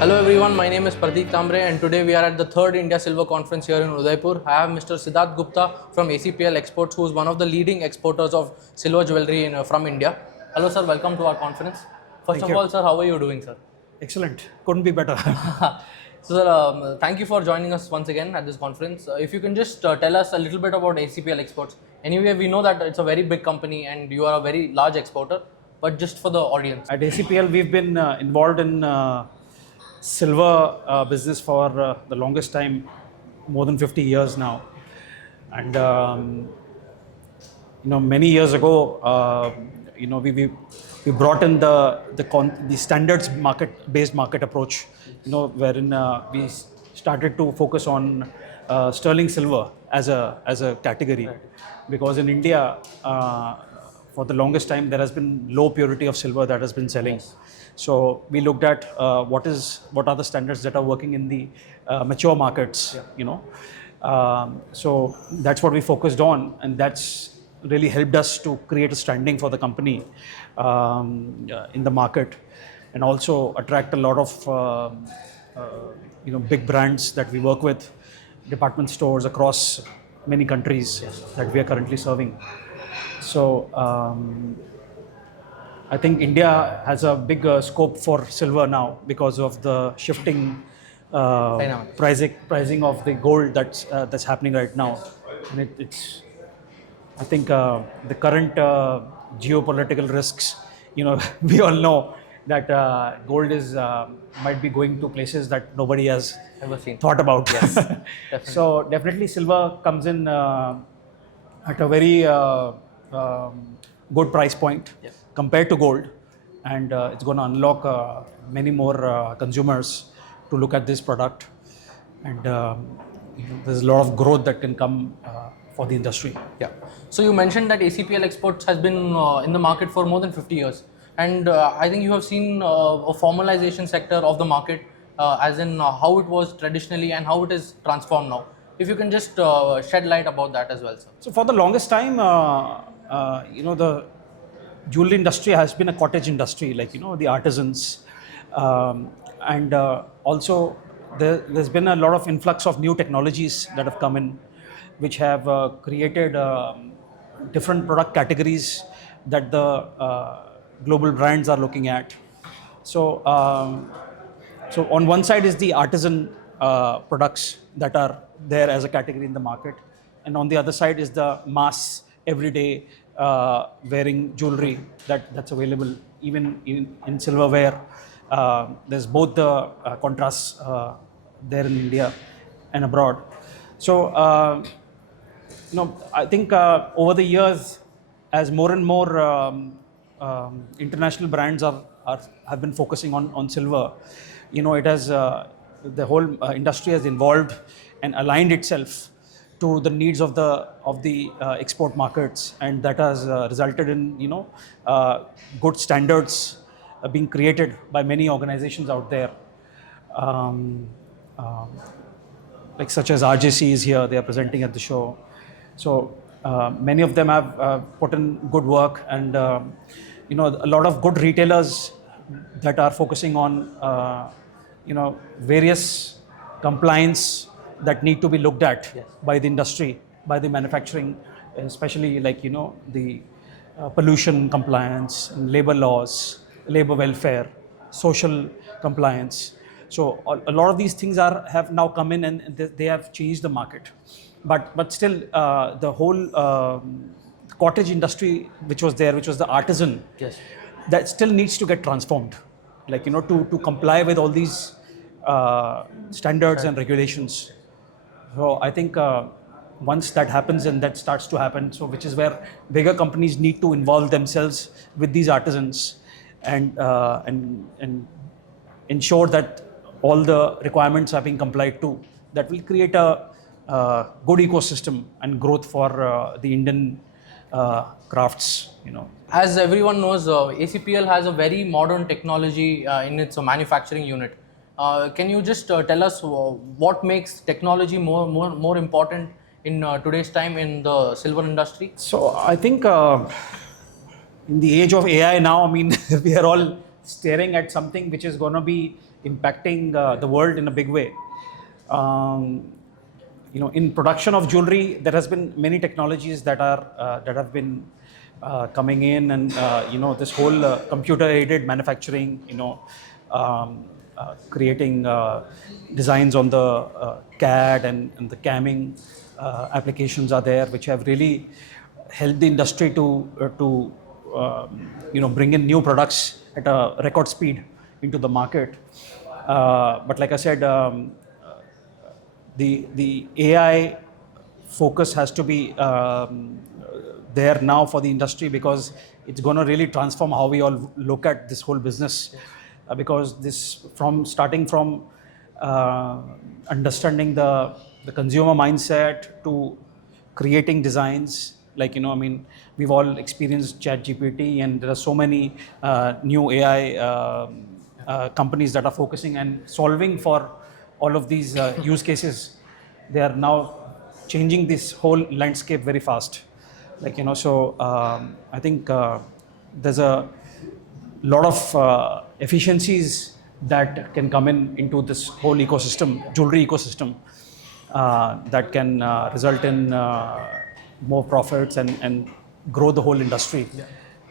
Hello everyone, my name is Pradeep Tambre and today we are at the 3rd India Silver Conference here in Udaipur. I have Mr. Sidharth Gupta from ACPL Exports, who is one of the leading exporters of silver jewellery from India. Hello sir, welcome to our conference. First of all sir, how are you doing sir? Excellent, couldn't be better. So sir, thank you for joining us once again at this conference. If you can just tell us a little bit about ACPL Exports. Anyway, we know that it's a very big company and you are a very large exporter, but just for the audience. At ACPL, we've been involved in silver business for the longest time, more than 50 years now. And many years ago, we brought in the standards based market approach, wherein we started to focus on sterling silver as a category, right. Because in India, for the longest time, there has been low purity of silver that has been selling. Yes. So we looked at what are the standards that are working in the mature markets, yeah. So that's what we focused on, and that's really helped us to create a standing for the company in the market, and also attract a lot of big brands that we work with, department stores across many countries, yes, that we are currently serving. So I think India has a big scope for silver now because of the shifting pricing of the gold that's happening right now, and it's I think the current geopolitical risks, we all know that gold might be going to places that nobody has ever seen, thought about. Yes, definitely. So definitely silver comes in at a very good price point, yes, compared to gold, and it's going to unlock many more consumers to look at this product, and there's a lot of growth that can come for the industry. Yeah. So you mentioned that ACPL Exports has been in the market for more than 50 years, and I think you have seen a formalization sector of the market, as in how it was traditionally and how it is transformed now. If you can just shed light about that as well, sir. So for the longest time, the jewelry industry has been a cottage industry, like the artisans, and also there's been a lot of influx of new technologies that have come in, which have created different product categories that the global brands are looking at. So on one side is the artisan products that are there as a category in the market, and on the other side is the mass everyday wearing jewelry that's available even in silverware. There's both the contrasts there in India and abroad. So I think over the years, as more and more international brands have been focusing on silver, it has the whole industry has evolved and aligned itself to the needs of the export markets, and that has resulted in good standards being created by many organizations out there, like such as RJC is here. They are presenting at the show. So many of them have put in good work, and a lot of good retailers that are focusing on various compliance that need to be looked at, yes, by the industry, by the manufacturing, especially like the pollution compliance, labor laws, labor welfare, social compliance. So a lot of these things have now come in, and they have changed the market. But still, the whole cottage industry, which was the artisan, yes, that still needs to get transformed, like to comply with all these standards and regulations. So I think once that happens, and that starts to happen, so which is where bigger companies need to involve themselves with these artisans, and ensure that all the requirements are being complied to. That will create a good ecosystem and growth for the Indian crafts. As everyone knows, ACPL has a very modern technology in its manufacturing unit. Can you just tell us what makes technology more important in today's time in the silver industry? So I think in the age of AI now, I mean, we are all staring at something which is going to be impacting the world in a big way. In production of jewelry, there has been many technologies that have been coming in, and this whole computer-aided manufacturing, creating designs on the CAD and the camming applications are there, which have really helped the industry to bring in new products at a record speed into the market. But like I said, the AI focus has to be there now for the industry, because it's going to really transform how we all look at this whole business. Because this, starting from understanding the consumer mindset to creating designs, we've all experienced ChatGPT, and there are so many new AI companies that are focusing and solving for all of these use cases. They are now changing this whole landscape very fast. I think there's a lot of efficiencies that can come into this whole ecosystem, jewelry ecosystem, that can result in more profits and grow the whole industry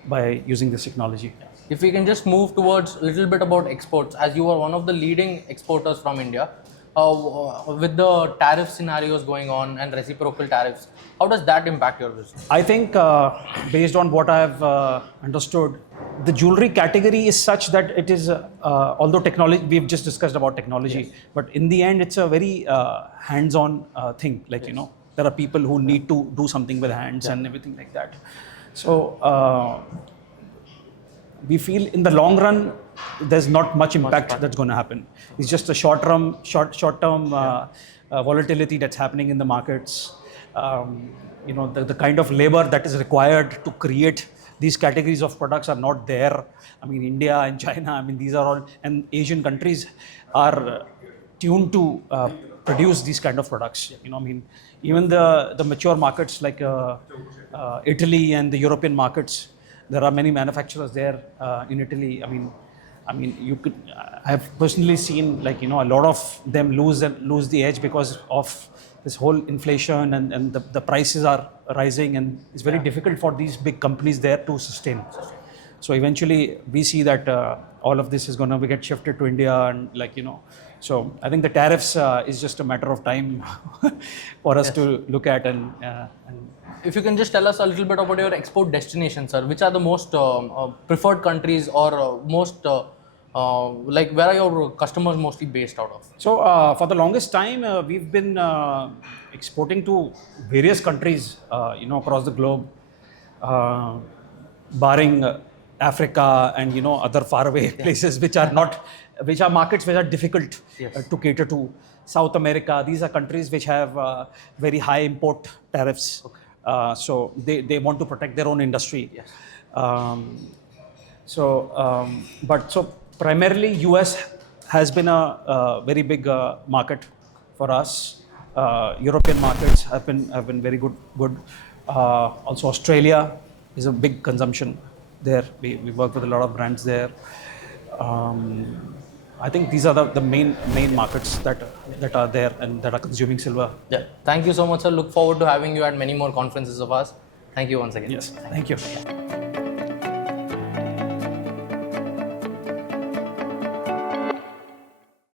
by using this technology. If we can just move towards a little bit about exports, as you are one of the leading exporters from India, with the tariff scenarios going on and reciprocal tariffs, how does that impact your business? I think based on what I have understood, the jewelry category is such that it is, although technology, we've just discussed about technology, yes, but in the end, it's a very hands-on thing. There are people who need to do something with hands and everything like that. So we feel in the long run, there's not much impact that's going to happen. It's just a short-term volatility that's happening in the markets. The kind of labor that is required to create these categories of products are not there. India and China, these are all, and Asian countries are tuned to produce these kind of products. Even the mature markets like Italy and the European markets, there are many manufacturers there in Italy. I have personally seen a lot of them lose the edge because of this whole inflation, and the prices are rising, and it's very difficult for these big companies there to sustain. So eventually we see that all of this is going to get shifted to India, and so I think the tariffs is just a matter of time for us to look at. And if you can just tell us a little bit about your export destinations, sir, which are the most preferred countries, or most where are your customers mostly based out of? So for the longest time, we've been exporting to various countries, across the globe, barring Africa and other faraway places which are markets which are difficult to cater to. South America, these are countries which have very high import tariffs. Okay. So they want to protect their own industry. Yes. So primarily US has been a very big market for us. European markets have been very good. Also Australia is a big consumption there. We work with a lot of brands there. I think these are the main markets that are there and that are consuming silver. Yeah. Thank you so much, sir. Look forward to having you at many more conferences of ours. Thank you once again. Yes. Thank you.